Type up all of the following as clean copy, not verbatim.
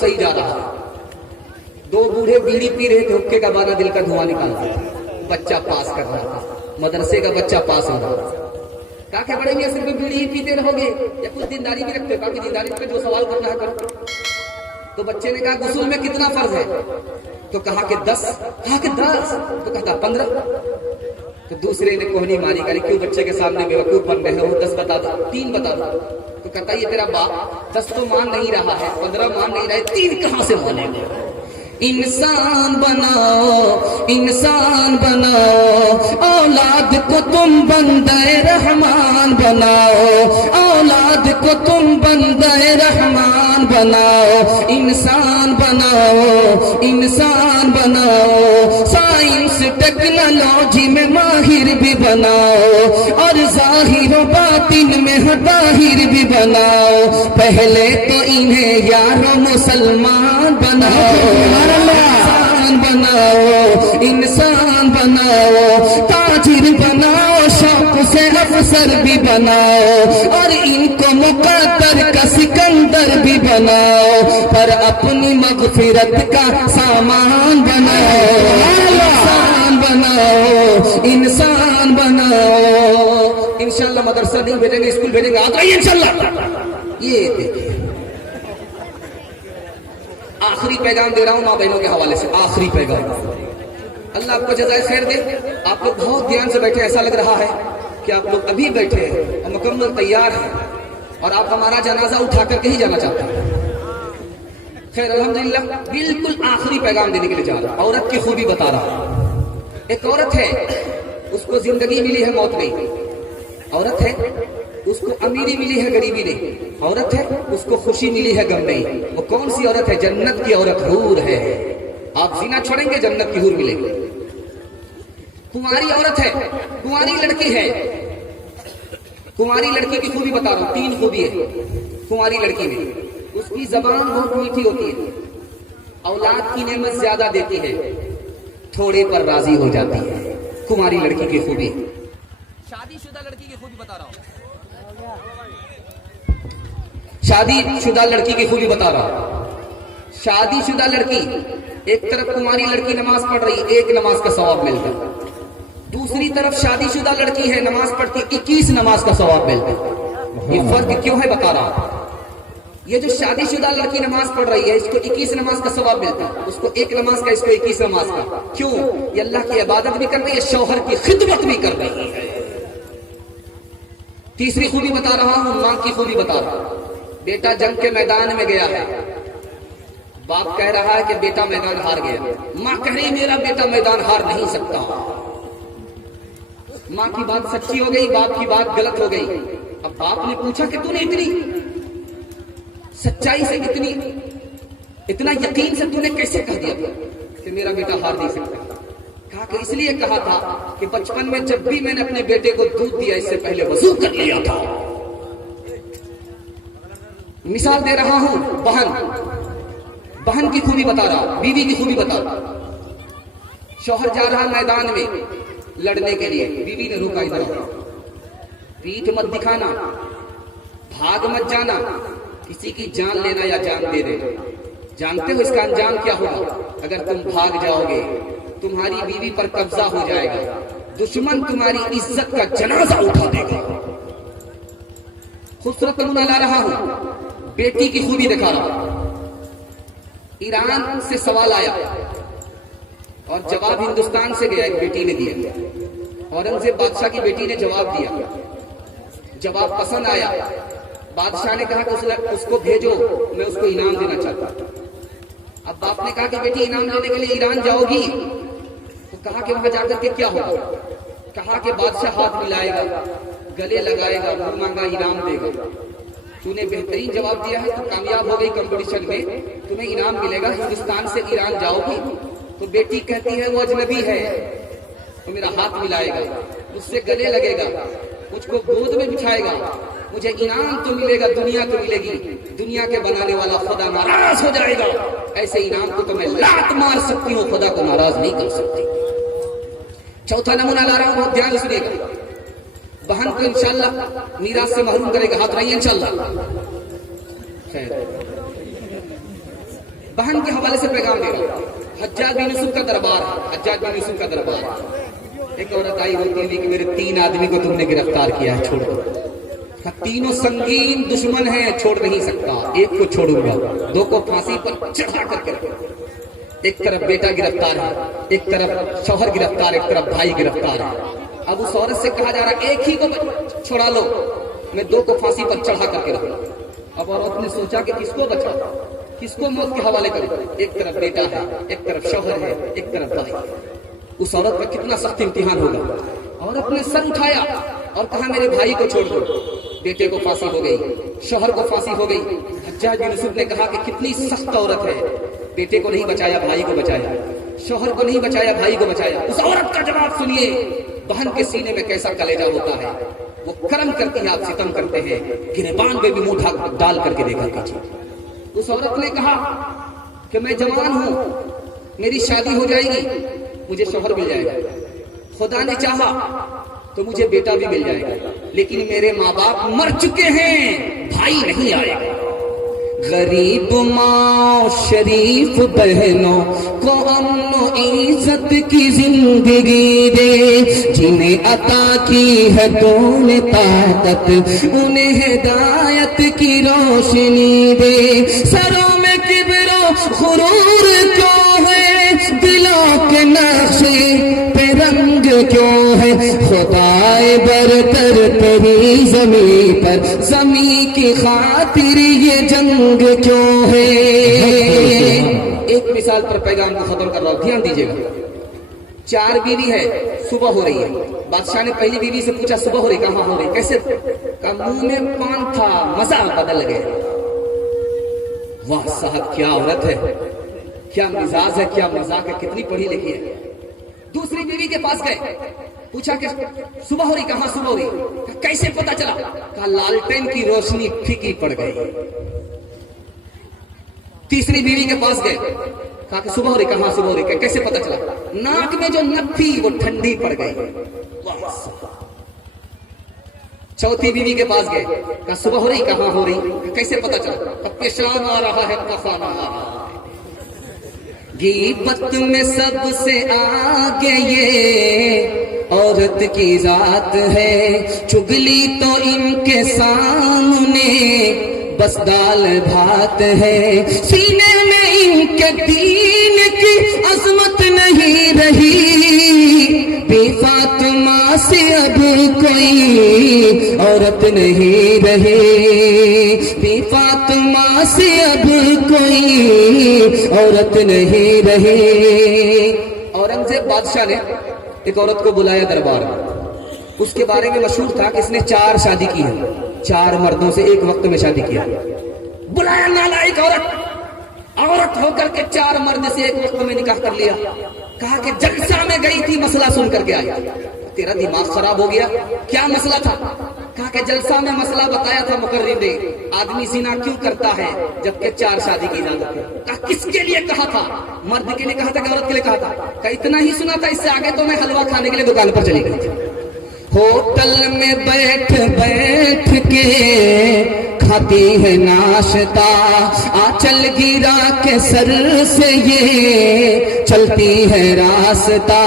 सही जा रहा है। दो बूढ़े बीड़ी पी रहे थे, हुक्के का बाना दिल का धुआं निकाल रहा था, बच्चा पास कर रहा था, मदरसे का बच्चा पास हो रहा था। कहा क्या बड़े मियां सिर्फ बीड़ी ही पीते रहोगे या कुछ दीनदारी भी रखते हो? कहा कि दीनदारी पे जो सवाल करना है करो। तो बच्चे ने कहा गुस्ल में कितना फर्ज है? तो कहा कि 10। कहा कि 10? तो कहा 15। तो दूसरे ने कोहनी मारी, कहा क्यों बच्चे के सामने बेवकूफ बन रहे हो? 10 बता दो, 3 बता दो। तो कहता ये तेरा बाप 10 तो मान नहीं रहा है, 15 मान नहीं रहा है, 3 कहां से मानेगा? इंसान बनाओ, इंसान बनाओ, औलाद को तुम बंदे रहमान बनाओ, औलाद को तुम बंदे रहमान बनाओ, इंसान बनाओ, इंसान बनाओ, साइंस टेक्नोलॉजी में माहिर भी बनाओ और जाहिर व बातिन में ताहिर भी बनाओ। पहले तो इन्हें यारो मुसलमान बनाओ, इंसान बनाओ, इंसान बनाओ, ताजिर बनाओ, शौक से अफसर भी बनाओ और इनको मुकद्दर का सिकंदर भी बनाओ, पर अपनी मगफिरत का सामान बनाओ, इंसान बनाओ, इंसान बनाओ। इंशाल्लाह मदरसा नहीं भेजेंगे, स्कूल भेजेंगे, आप आइए इंशाल्लाह। ये देखिए आखिरी पैगाम दे रहा हूं माँ बहनों के हवाले से, आखिरी पैगाम। अल्लाह आपको जज़ाए खैर दे। आप लोग बहुत ध्यान से बैठे, ऐसा लग रहा है कि आप लोग अभी बैठे हैं और मुकम्मल तैयार हैं और आप हमारा जनाजा उठा करके ही जाना चाहते हैं। खैर अल्हम्दुलिल्लाह, बिल्कुल आखिरी पैगाम देने के लिए जा रहा हूं। औरत की खूबी बता रहा हूं। एक औरत है, उसको जिंदगी मिली है, मौत नहीं। औरत है, उसको अमीरी मिली है, गरीबी नहीं। औरत है, उसको खुशी मिली है, गम नहीं। वो कौन सी औरत है? जन्नत की औरत, हूर है। आप ज़िना छोड़ेंगे, जन्नत की हूर मिलेगी। कुंवारी औरत है, कुंवारी लड़की है। कुंवारी लड़की की खूबी बता रहा हूं, 3 खूबी है कुंवारी लड़की में। उसकी जबान बहुत मीठी होती है, औलाद की नेमत ज्यादा देती है, थोड़े पर राजी हो जाती है। कुंवारी लड़की की खूबी। शादीशुदा लड़की की खूबी बता रहा हूं, शादीशुदा लड़की की खूबी बता रहा हूं। शादीशुदा लड़की, एक तरफ कुंवारी लड़की नमाज पढ़ रही, 1 नमाज का सवाब मिलता। दूसरी तरफ शादीशुदा लड़की है, नमाज पढ़ती, 21 नमाज का सवाब मिलता। ये फर्क क्यों है बता रहा हूं। ये जो शादीशुदा लड़की नमाज पढ़ रही है, इसको 21 नमाज का सवाब मिलता है, उसको 1 नमाज का, इसको 21 नमाज का। क्यों? ये अल्लाह की इबादत भी कर रही है, शौहर की खिदमत भी कर रही है। तीसरी खूबी बता रहा हूं, मां की खूबी बता रहा हूं। बेटा जंग के मैदान में गया है, बाप कह रहा है कि बेटा मैदान हार गया। मां कह रही मेरा बेटा मैदान हार नहीं सकता। मां की बात सच्ची हो गई, बाप की बात गलत हो गई। अब बाप ने पूछा कि तूने इतनी सच्चाई से, इतना यकीन से तूने कैसे कह दिया कि मेरा बेटा हार नहीं सकता? कहा कि इसलिए कहा था कि बचपन में जब भी मैंने अपने बेटे को दूध दिया, इससे पहले वजू कर लिया था। मिसाल दे रहा हूं, बहन की खूबी बता रहा, बीवी की खूबी बता रहा। शौहर जा रहा मैदान में लड़ने के लिए, बीवी ने रोका, इधर पीठ मत दिखाना, भाग मत जाना, किसी की जान लेना या जान दे देना। जानते हो इसका अंजाम क्या होगा? अगर तुम भाग जाओगे, तुम्हारी बीवी पर कब्जा हो जाएगा, दुश्मन तुम्हारी इज्जत का जनाजा उठा देगा। खूबसूरत नमूना ला रहा हूं, बेटी की खूबी दिखा रहा हूं। ईरान से सवाल आया और जवाब हिंदुस्तान से गया, एक बेटी ने दिया। औरंगजेब बादशाह की बेटी ने जवाब दिया, जवाब पसंद आया। बादशाह ने कहा कि उसको भेजो, मैं उसको इनाम देना चाहता हूं। अब बाप ने कहा कि बेटी इनाम लेने के लिए ईरान जाओगी? तो कहा कि वहां जाकर के क्या होगा? कहा कि बादशाह हाथ मिलाएगा, गले लगाएगा, मुंह मांगा इनाम देगा। तूने बेहतरीन जवाब दिया है तो कामयाब हो गई कंपटीशन में, तुम्हें इनाम मिलेगा। हिंदुस्तान से ईरान जाओगी? तो बेटी कहती है वो अजनबी है, तो मेरा हाथ मिलाएगा, मुझसे गले लगेगा, मुझको गोद में बिठाएगा, मुझे इनाम तो मिलेगा, दुनिया तो मिलेगी, दुनिया के बनाने वाला खुदा नाराज हो जाएगा। ऐसे इनाम को तो मैं लात मार सकती हूँ, खुदा को नाराज नहीं कर सकती। चौथा नमूना ला रहा हूं, बहुत ध्यान सुनिएगा। बहन को इंशाल्लाह मीरास से महरूम करेगा, हाथ रहिए इंशाल्लाह। खैर بہن کے حوالے سے پیغام دے رہا ہوں. حجاج بن یوسف کا دربار ہے. حجاج بن یوسف کا دربار. ایک عورت آئی روتی ہوئی کہ میرے 3 آدمی کو تم نے گرفتار کیا ہے, چھوڑ دو. تینوں سنگین دشمن ہیں, چھوڑ نہیں سکتا. ایک کو چھوڑوں گا, 2 کو پھانسی پر چڑھا کر کے رکھوں. ایک طرف بیٹا گرفتار ہے, ایک طرف شوہر گرفتار, ایک طرف بھائی گرفتار ہے. اب اس عورت سے کہا جا رہا ہے ایک ہی کو چھوڑا لو, میں 2 کو پھانسی پر چڑھا کر کے رکھوں. اب عورت نے سوچا کہ کس کو بچا, کس کو موت کے حوالے کرے. ایک طرف بیٹا ہے, ایک طرف شوہر ہے, ایک طرف بھائی. اس عورت کا کتنا سخت امتحان ہوگا. عورت نے سر اٹھایا اور کہا میرے بھائی کو چھوڑ دو. بیٹے کو پھانسی ہو گئی, شوہر کو پھانسی ہو گئی. حجاج بن یوسف نے کہا کہ کتنی سخت عورت ہے, بیٹے کو نہیں بچایا, بھائی کو بچایا. شوہر کو نہیں بچایا, بھائی کو بچایا. اس عورت کا جواب سنیے, بہن کے سینے میں کیسا کلیجہ ہوتا ہے. وہ کرم کرتی ہے, آپ ستم کرتے ہیں. گریبان میں بھی منہ ڈال کر کے دیکھا کیجیے. اس عورت نے کہا کہ میں جوان ہوں, میری شادی ہو جائے گی, مجھے شوہر مل جائے گا. خدا نے چاہا تو مجھے بیٹا بھی مل جائے گا, لیکن میرے ماں باپ مر چکے ہیں, بھائی نہیں آئے گا. غریب ماں شریف بہنوں کو امن و عزت کی زندگی دے, جنہیں عطا کی ہے تو نے طاقت, انہیں ہدایت کی روشنی دے. سروں میں کبر و غرور کیوں ہے, دلوں کے نقشے پہ رنگ کیوں ہے. خدائے برتر تیری زمین پر, زمین کی خاطر یہ جنگ کیوں ہے. ایک مثال پر پیغام کو ختم کر رہا ہوں, دھیان دیجیے گا. 4 بیوی ہے, صبح ہو رہی ہے. بادشاہ نے پہلی بیوی سے پوچھا صبح ہو رہی, کہاں ہو رہی, کیسے؟ کہا منہ میں پان تھا, مزہ بدل گیا. واہ صاحب کیا عورت ہے, کیا مزاج ہے, کیا مذاق ہے, کتنی پڑھی لکھی ہے. دوسری بیوی کے پاس گئے, پوچھا کہ صبح ہو رہی, کہاں صبح ہو رہی, کیسے پتا چلا؟ کہا لالٹین کی روشنی پھیکی پڑ گئی. تیسری بیوی کے پاس گئے, کہا کہ صبح ہو رہی, کہاں صبح ہو رہی, کیسے پتا چلا؟ ناک میں جو نک تھی وہ ٹھنڈی پڑ گئی. چوتھی بیوی کے پاس گئے, کہا صبح ہو رہی, کہاں ہو رہی, کیسے پتا چلا؟ اب پیشاب آ رہا ہے, پخانا آ رہا ہے. غیبت میں سب سے آگے یہ عورت کی ذات ہے, چگلی تو ان کے سامنے بس دال بھات ہے. سینے میں ان کے دین کی عظمت نہیں رہی, بے فاطمہ سے اب کوئی عورت نہیں رہی, بے فاطمہ سے اب کوئی عورت نہیں رہی. اورنگزیب بادشاہ نے ایک عورت کو بلایا دربار میں. اس کے بارے میں مشہور تھا کہ اس نے 4 شادی کی ہے, 4 مردوں سے ایک وقت میں شادی کیا. بلایا نالائق عورت ہو کر کے 4 مرد سے ایک وقت میں نکاح کر لیا. کہا کہ جلسہ میں گئی تھی, مسئلہ سن کر کے آئی. تیرا دماغ خراب ہو گیا, کیا مسئلہ تھا؟ کہا کہ جلسہ میں مسئلہ بتایا تھا مقرر نے, آدمی زنا کیوں کرتا ہے جبکہ 4 شادی کی اجازت ہے. کہا کس کے لیے کہا تھا؟ مرد کے لیے کہا تھا کہ عورت کے لیے کہا تھا؟ کہا اتنا ہی سنا تھا, اس سے آگے تو میں حلوہ کھانے کے لیے دکان پر چلی گئی تھی. ہوٹل میں بیٹھ بیٹھ کے کھاتی ہے ناشتہ, آنچل گرا کے سر سے یہ چلتی ہے راستہ.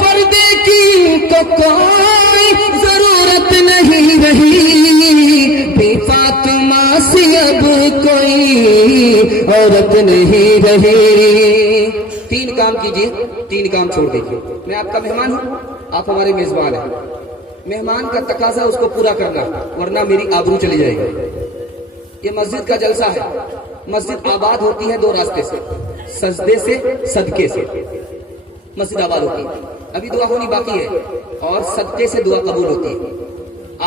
پردے کی تو کوئی ضرورت نہیں رہی, بے فاطمہ سے اب کوئی عورت نہیں رہی. 3 کام کیجیے, 3 کام چھوڑ دیجیے. میں آپ کا مہمان ہوں, آپ ہمارے میزبان ہیں. مہمان کا تقاضا اس کو پورا کرنا, ورنہ میری آبرو چلی جائے گی. یہ مسجد کا جلسہ ہے. مسجد آباد ہوتی ہے 2 راستے سے, سجدے سے, صدقے سے. مسجد آباد ہوتی ہے. ابھی دعا ہونی باقی ہے, اور صدقے سے دعا قبول ہوتی ہے.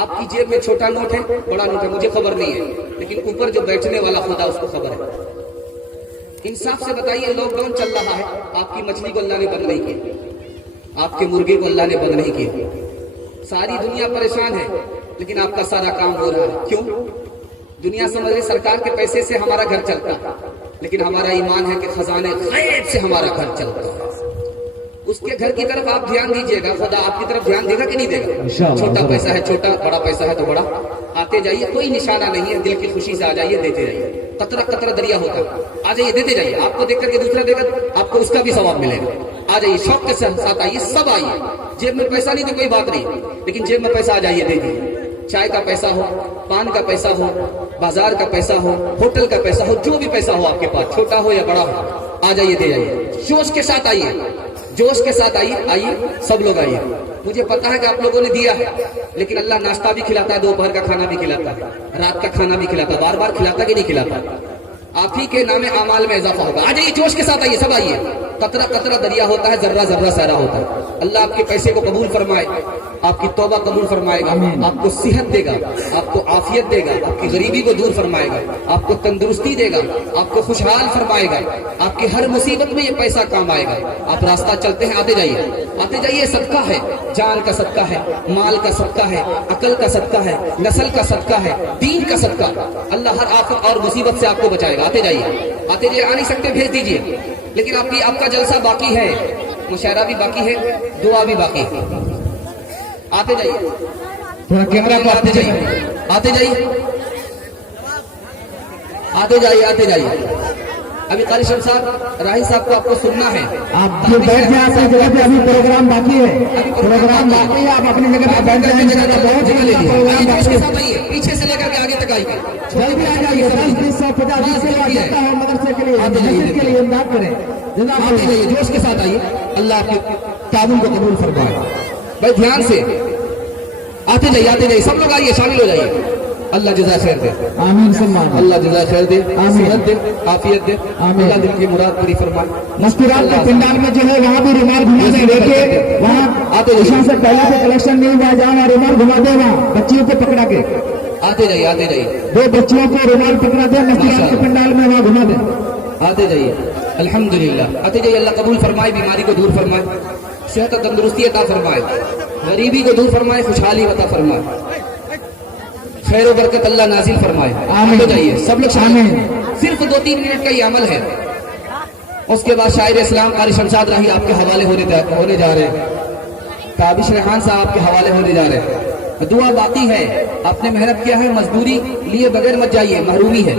آپ کی جیب میں چھوٹا نوٹ ہے, بڑا نوٹ ہے, مجھے خبر نہیں ہے, لیکن اوپر جو بیٹھنے والا خدا اس کو خبر ہے. انصاف سے بتائیے, لاک ڈاؤن چل رہا ہے, آپ کی مچھلی کو اللہ نے بند نہیں کی, آپ کے مرغے کو اللہ نے بند نہیں کیا. ساری دنیا پریشان ہے, لیکن آپ کا سارا کام ہو رہا ہے. کیوں؟ دنیا سمجھ رہے سرکار کے پیسے سے ہمارا گھر چلتا ہے, لیکن ہمارا ایمان ہے کہ خزانے غیب سے ہمارا گھر چلتا ہے. اس کے گھر کی طرف آپ دھیان دیجیے گا, خدا آپ کی طرف دھیان دے گا کہ نہیں دے گا؟ چھوٹا پیسہ ہے چھوٹا, بڑا پیسہ ہے تو بڑا. آتے جائیے, کوئی نشانہ نہیں ہے, دل کی خوشی سے آ جائیے, دیتے جائیے. कतरा कतरा दरिया होता है। आ जाइए, देते जाइए, आपको देख करके दूसरा देगा, आपको उसका भी सवाब मिलेगा। आ जाइए, शौक के साथ आइए, सब आइए। जेब में पैसा नहीं तो कोई बात नहीं, लेकिन जेब में पैसा आ जाइए, दे दीजिए। चाय का पैसा हो, पान का पैसा हो, बाजार का पैसा हो, होटल का पैसा हो, जो भी पैसा हो आपके पास, छोटा हो या बड़ा हो, आ जाइए, दे जाइए। जोश के साथ आइए, जोश के साथ आइए, आइए, सब लोग आइए। मुझे पता है कि आप लोगों ने दिया है, लेकिन अल्लाह नाश्ता भी खिलाता है, दोपहर का खाना भी खिलाता है, रात का खाना भी खिलाता है, बार बार खिलाता कि नहीं खिलाता? आप ही के नामे अमाल में इजाफा होगा। आ जाइए, जोश के साथ आइए, सब आइए। कतरा कतरा दरिया होता है, जर्रा जर्रा सारा होता है। अल्लाह आपके पैसे को कबूल फरमाए, आपकी तौबा कबूल फरमाएगा, आपको सेहत देगा, आपको आफियत देगा, आपकी गरीबी को दूर फरमाएगा, आपको तंदुरुस्ती देगा, आपको खुशहाल फरमाएगा, आपकी हर मुसीबत में ये पैसा काम आएगा। आप रास्ता चलते हैं, आते जाइए, आते जाइए। सदका है, जान का सदका है, माल का सदका है, अकल का सदका है, नस्ल का सदका है, दीन का सदका। अल्लाह हर आफत और मुसीबत से आपको बचाएगा। आते जाइए, आते जाइए। आ नहीं सकते, भेज दीजिए, लेकिन आपका जलसा बाकी है, मुशायरा भी बाकी है, दुआ भी बाकी है। आते जाइए, थोड़ा कैमरा को आते जाइए, आते जाइए, आते जाइए, आते जाइए। अभी कारी शमशाद राही साहब को आपको सुनना है। आप जो बैठ जाए अपनी जगह पे, अभी प्रोग्राम बाकी है, प्रोग्राम बाकी है, आप अपनी जगह पे बैठ जाए। जगह ले लीजिए, पीछे से लेकर के आगे तक आइए, जल्दी आ जाइए। 10, 20, 100, 50 देता है मदरसे के लिए, मस्जिद के लिए इमदाद करें। आते जाइए, जोश के साथ आइए। अल्लाह आपके ताबून को कबूल फरमाए। भाई ध्यान से आते जाइए, आते जाइए, सब लोग आइए, शामिल हो जाइए। अल्लाह जज़ा खैर दे, आमीन सम्मान। अल्लाह जज़ा खैर दे, आमीन। सेहत दे, आफियत दे, आमीन। अल्लाह दिल की मुराद पूरी फरमाए। मस्कुरात के पंडाल में जो है वहाँ भी रुमाल घुमा दे, देखिए वहाँ आते ईशा जाइए, से पहले से कलेक्शन नहीं हुआ, जहाँ रुमाल घुमा दे, वहाँ बच्चियों को पकड़ा के, आते जाइए, आते जाइए, दो बच्चियों को रुमाल पकड़ा दे, मस्कुरात के पंडाल में वहाँ घुमा दे। आते जाइए। अल्हम्दुलिल्लाह, आते जाइए। अल्लाह कबूल फरमाए, बीमारी को दूर फरमाए, सेहत और तंदुरुस्ती अता फरमाए, गरीबी को दूर फरमाए, खुशहाली अता फरमाए, खैर और बरकत अल्लाह नाजिल फरमाए। आते जाइए, सब लोग शामिल। सिर्फ 2-3 मिनट का ये अमल है, उसके बाद शायर इस्लाम कारी शमशाद राही आपके हवाले होने जा रहे हैं, ताबिश रेहान साहब आपके हवाले होने जा रहे हैं। दुआ बाकी है, आपने मेहनत किया है, मजदूरी लिए बगैर मत जाइए, महरूमी है।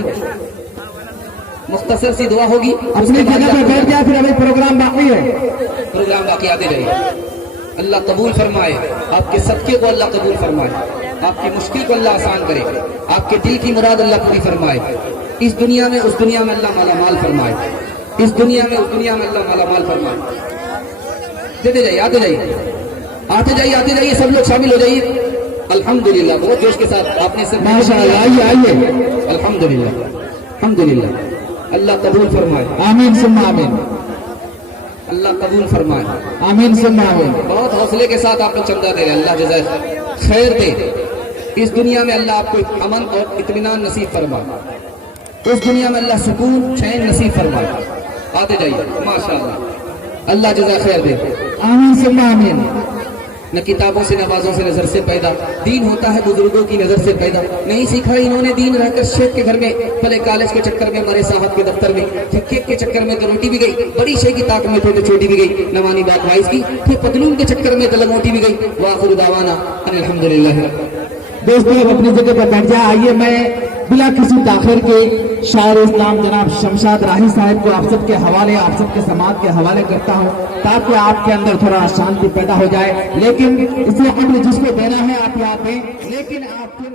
मुख्तसर सी दुआ होगी, अपनी जगह पे बैठ जाए, फिर अभी प्रोग्राम बाकी है, प्रोग्राम बाकी। आते जाइए, अल्लाह कबूल फरमाए, आपके सदके को अल्लाह कबूल फरमाए, आपकी मुश्किल को अल्लाह आसान करे, आपके दिल की मुराद अल्लाह पूरी फरमाए। इस दुनिया में उस दुनिया में अल्लाह माला माल फरमाए, इस दुनिया में उस दुनिया में अल्लाह माला माल फरमाए। देते जाइए, आते जाइए, आते जाइए, आते जाइए, सब लोग शामिल हो जाइए। अल्हम्दुलिल्लाह, बहुत जोश के साथ आपने सब, माशाअल्लाह, आइए आइए। अल्हम्दुलिल्लाह, अल्हम्दुलिल्लाह। अल्लाह कबूल फरमाए, आमीन सुम्मा आमीन, अल्लाह कबूल फरमाए, आमीन सुम्मा आमीन। बहुत हौसले के साथ आप लोग चंदा दे रहे हैं, अल्लाह जज़ा खैर दे। इस दुनिया में अल्लाह आपको अमन और इत्मीनान नसीब फरमाए, इस दुनिया में अल्लाह सुकून चैन नसीब फरमाए। आते जाइए, माशाअल्लाह, अल्लाह जज़ा खैर दे, आमीन सुम्मा आमीन। न किताबों से नवाजों से नजर से पैदा, दीन होता है बुजुर्गों की नजर से पैदा। नहीं सीखा इन्होंने दीन, रहकर शेख के घर में, पहले कॉलेज के चक्कर में, मरे साहब के दफ्तर में, फिर केक के चक्कर में तो रोटी भी गई, बड़ी शेख की ताक में थे तो छोटी भी गई, नवानी बात वाइस की, फिर पतलून के चक्कर में तो लंगोटी भी गई। वाखिर दावाना अल्हम्दुलिल्लाह। दोस्तों अब अपनी जगह पर बैठ जाए। आइए, मैं बिला किसी ताखिर के शायर इस्लाम जनाब शमशाद राही साहब को आप सबके हवाले, आप सबके समाज के हवाले करता हूँ, ताकि आपके अंदर थोड़ा शांति पैदा हो जाए। लेकिन इसे अमल जिसको देना है आप यहाँ पे, लेकिन आप फिर